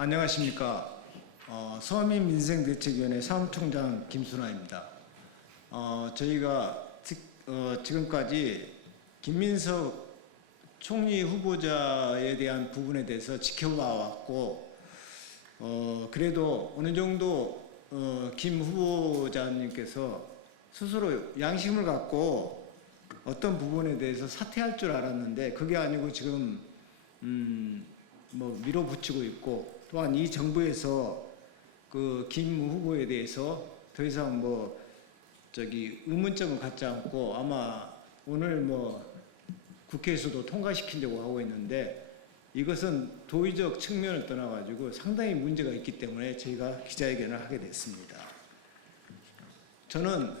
안녕하십니까. 서민민생대책위원회 사무총장 김순아입니다. 저희가 지금까지 김민석 총리 후보자에 대한 부분에 대해서 지켜봐 왔고, 그래도 어느 정도 김 후보자님께서 스스로 양심을 갖고 어떤 부분에 대해서 사퇴할 줄 알았는데 그게 아니고 지금 밀어붙이고 있고, 또한 이 정부에서 그 김 후보에 대해서 더 이상 의문점을 갖지 않고 아마 오늘 국회에서도 통과시키려고 하고 있는데, 이것은 도의적 측면을 떠나가지고 상당히 문제가 있기 때문에 저희가 기자회견을 하게 됐습니다. 저는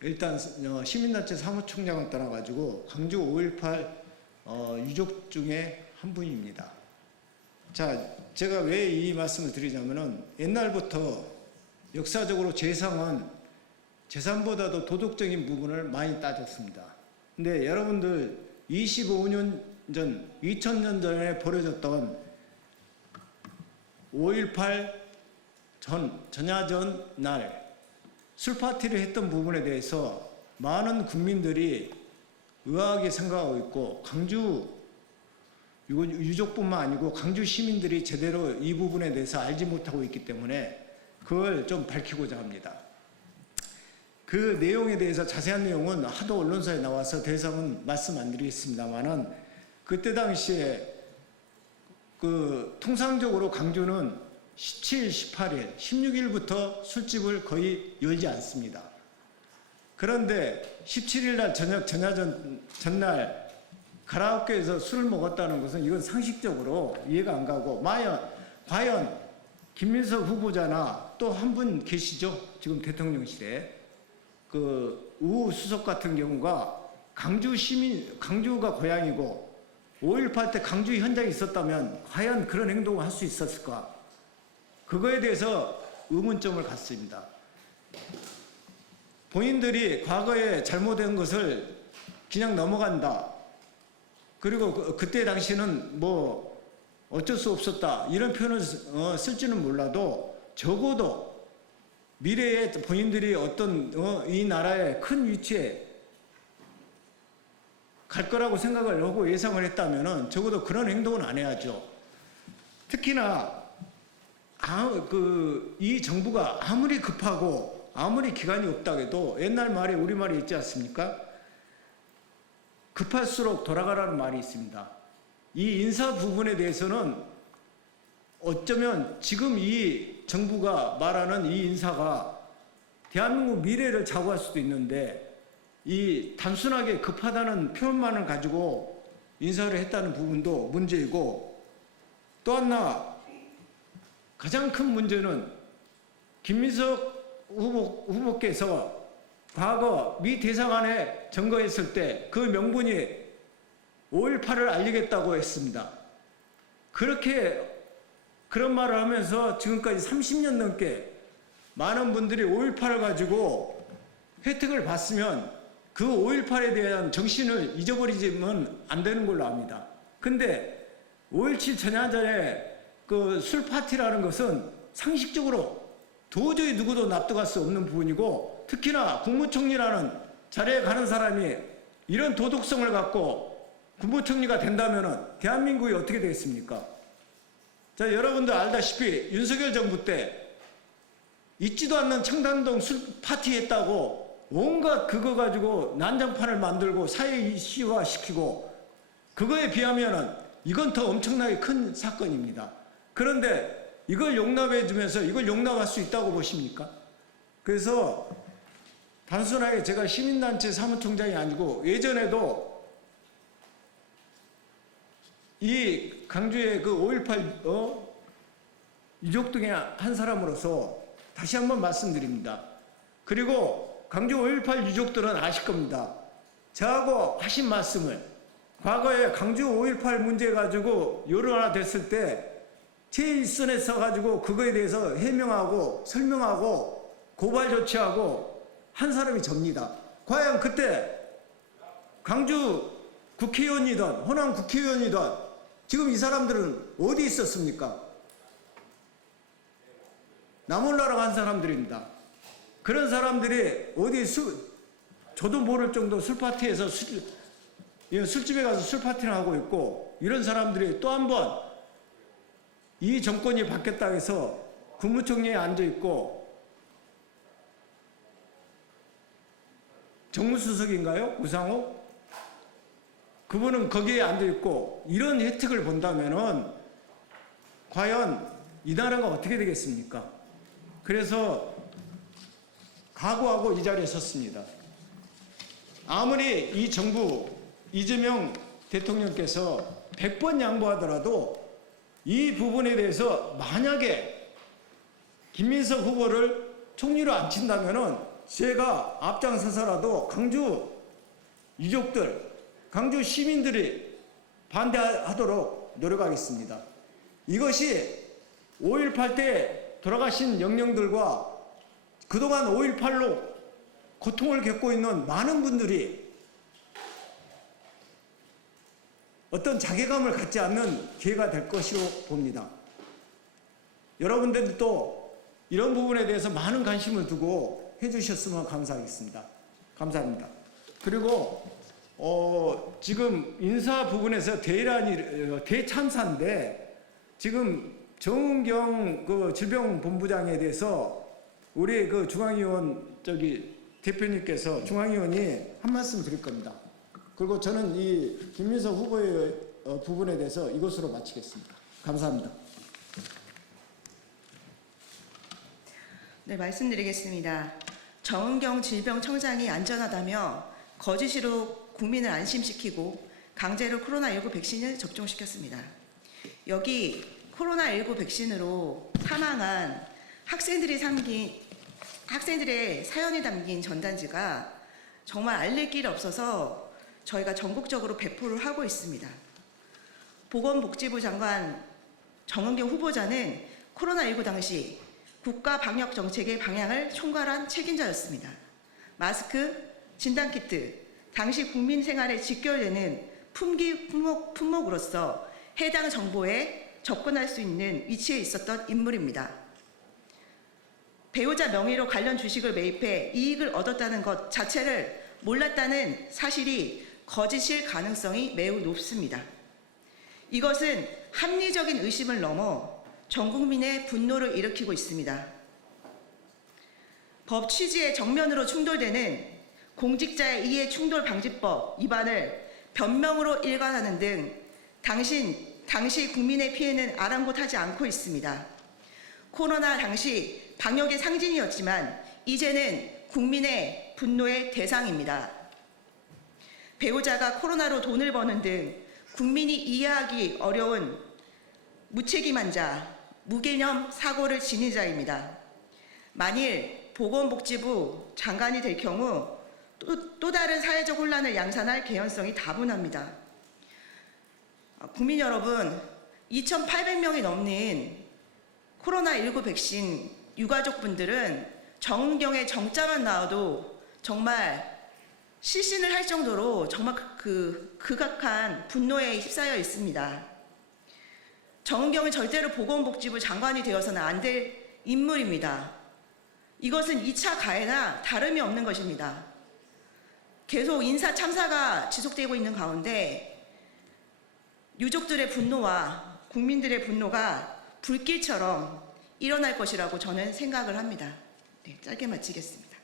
일단 시민단체 사무총장을 떠나가지고 광주 5.18 유족 중에 한 분입니다. 자, 제가 왜 이 말씀을 드리냐면은 옛날부터 역사적으로 재상은 재산보다도 도덕적인 부분을 많이 따졌습니다. 근데 여러분들 25년 전, 2000년 전에 벌어졌던 5.18 전야전 날 술파티를 했던 부분에 대해서 많은 국민들이 의아하게 생각하고 있고, 광주 유족뿐만 아니고 광주 시민들이 제대로 이 부분에 대해서 알지 못하고 있기 때문에 그걸 좀 밝히고자 합니다. 그 내용에 대해서 자세한 내용은 하도 언론사에 나와서 더 이상은 말씀 안 드리겠습니다만은, 그때 당시에 통상적으로 광주는 17, 18일, 16일부터 술집을 거의 열지 않습니다. 그런데 17일 날 저녁 전날 가라오케에서 술을 먹었다는 것은 이건 상식적으로 이해가 안 가고, 과연 김민석 후보자나 또 한 분 계시죠? 지금 대통령실에 우 수석 같은 경우가 광주가 고향이고 5.18 때 광주 현장에 있었다면 과연 그런 행동을 할 수 있었을까? 그거에 대해서 의문점을 갖습니다. 본인들이 과거에 잘못된 것을 그냥 넘어간다. 그리고 그때 당시는 어쩔 수 없었다, 이런 표현을 쓸지는 몰라도 적어도 미래에 본인들이 어떤 이 나라의 큰 위치에 갈 거라고 생각을 하고 예상을 했다면은 적어도 그런 행동은 안 해야죠. 특히나 이 정부가 아무리 급하고 아무리 기간이 없다고 해도 옛날 말에 우리말이 있지 않습니까? 급할수록 돌아가라는 말이 있습니다. 이 인사 부분에 대해서는 어쩌면 지금 이 정부가 말하는 이 인사가 대한민국 미래를 좌우할 수도 있는데, 이 단순하게 급하다는 표현만을 가지고 인사를 했다는 부분도 문제이고, 또 하나 가장 큰 문제는 김민석 후보께서 과거 미 대사관에 점거했을 때 그 명분이 5.18을 알리겠다고 했습니다. 그런 말을 하면서 지금까지 30년 넘게 많은 분들이 5.18을 가지고 혜택을 봤으면 그 5.18에 대한 정신을 잊어버리지면 안 되는 걸로 압니다. 근데 5.17 전야전에 술 파티라는 것은 상식적으로 도저히 누구도 납득할 수 없는 부분이고, 특히나 국무총리라는 자리에 가는 사람이 이런 도덕성을 갖고 국무총리가 된다면은 대한민국이 어떻게 되겠습니까? 자, 여러분들 알다시피 윤석열 정부 때 있지도 않는 청담동 술 파티 했다고 온갖 그거 가지고 난장판을 만들고 사회 이슈화 시키고, 그거에 비하면은 이건 더 엄청나게 큰 사건입니다. 그런데 이걸 용납해 주면서 이걸 용납할 수 있다고 보십니까? 그래서 단순하게 제가 시민단체 사무총장이 아니고 예전에도 이 광주의 5.18 유족 중에 한 사람으로서 다시 한번 말씀드립니다. 그리고 광주 5.18 유족들은 아실 겁니다. 저하고 하신 말씀을, 과거에 광주 5.18 문제 가지고 여론화 됐을 때 제 일선에 써가지고 그거에 대해서 해명하고 설명하고 고발 조치하고 한 사람이 접니다. 과연 그때 광주 국회의원이든 호남 국회의원이든 지금 이 사람들은 어디 있었습니까? 나몰라라 간 사람들입니다. 그런 사람들이 어디 저도 모를 정도 술파티에서 술집에 가서 술파티를 하고 있고, 이런 사람들이 또 한 번 이 정권이 바뀌었다 해서 국무총리에 앉아 있고, 정무수석인가요? 우상호? 그분은 거기에 앉아 있고 이런 혜택을 본다면은 과연 이 나라가 어떻게 되겠습니까? 그래서 각오하고 이 자리에 섰습니다. 아무리 이 정부 이재명 대통령께서 100번 양보하더라도 이 부분에 대해서 만약에 김민석 후보를 총리로 안 친다면은 제가 앞장서서라도 광주 유족들, 광주 시민들이 반대하도록 노력하겠습니다. 이것이 5.18 때 돌아가신 영령들과 그동안 5.18로 고통을 겪고 있는 많은 분들이 어떤 자괴감을 갖지 않는 기회가 될 것으로 봅니다. 여러분들도 이런 부분에 대해서 많은 관심을 두고 해주셨으면 감사하겠습니다. 감사합니다. 그리고 지금 인사 부분에서 대참사인데 지금 정은경 그 질병본부장에 대해서 우리 그 중앙위원 대표님께서 중앙위원이 한 말씀 드릴 겁니다. 그리고 저는 이 김민석 후보의 부분에 대해서 이것으로 마치겠습니다. 감사합니다. 네, 말씀드리겠습니다. 정은경 질병청장이 안전하다며 거짓으로 국민을 안심시키고 강제로 코로나19 백신을 접종시켰습니다. 여기 코로나19 백신으로 사망한 학생들의 사연이 담긴 전단지가 정말 알릴 길 없어서 저희가 전국적으로 배포를 하고 있습니다. 보건복지부 장관 정은경 후보자는 코로나19 당시 국가 방역 정책의 방향을 총괄한 책임자였습니다. 마스크, 진단키트, 당시 국민 생활에 직결되는 품목으로서 해당 정보에 접근할 수 있는 위치에 있었던 인물입니다. 배우자 명의로 관련 주식을 매입해 이익을 얻었다는 것 자체를 몰랐다는 사실이 거짓일 가능성이 매우 높습니다. 이것은 합리적인 의심을 넘어 전 국민의 분노를 일으키고 있습니다. 법 취지에 정면으로 충돌되는 공직자의 이해 충돌 방지법 위반을 변명으로 일관하는 등 당시 국민의 피해는 아랑곳하지 않고 있습니다. 코로나 당시 방역의 상징이었지만 이제는 국민의 분노의 대상입니다. 배우자가 코로나로 돈을 버는 등 국민이 이해하기 어려운 무책임한 자, 무개념 사고를 지닌 자입니다. 만일 보건복지부 장관이 될 경우 또 다른 사회적 혼란을 양산할 개연성이 다분합니다. 국민 여러분, 2,800명이 넘는 코로나19 백신 유가족분들은 정은경의 정자만 나와도 정말 실신을 할 정도로 정말 극악한 분노에 휩싸여 있습니다. 정은경은 절대로 보건복지부 장관이 되어서는 안 될 인물입니다. 이것은 2차 가해나 다름이 없는 것입니다. 계속 인사 참사가 지속되고 있는 가운데 유족들의 분노와 국민들의 분노가 불길처럼 일어날 것이라고 저는 생각을 합니다. 네, 짧게 마치겠습니다.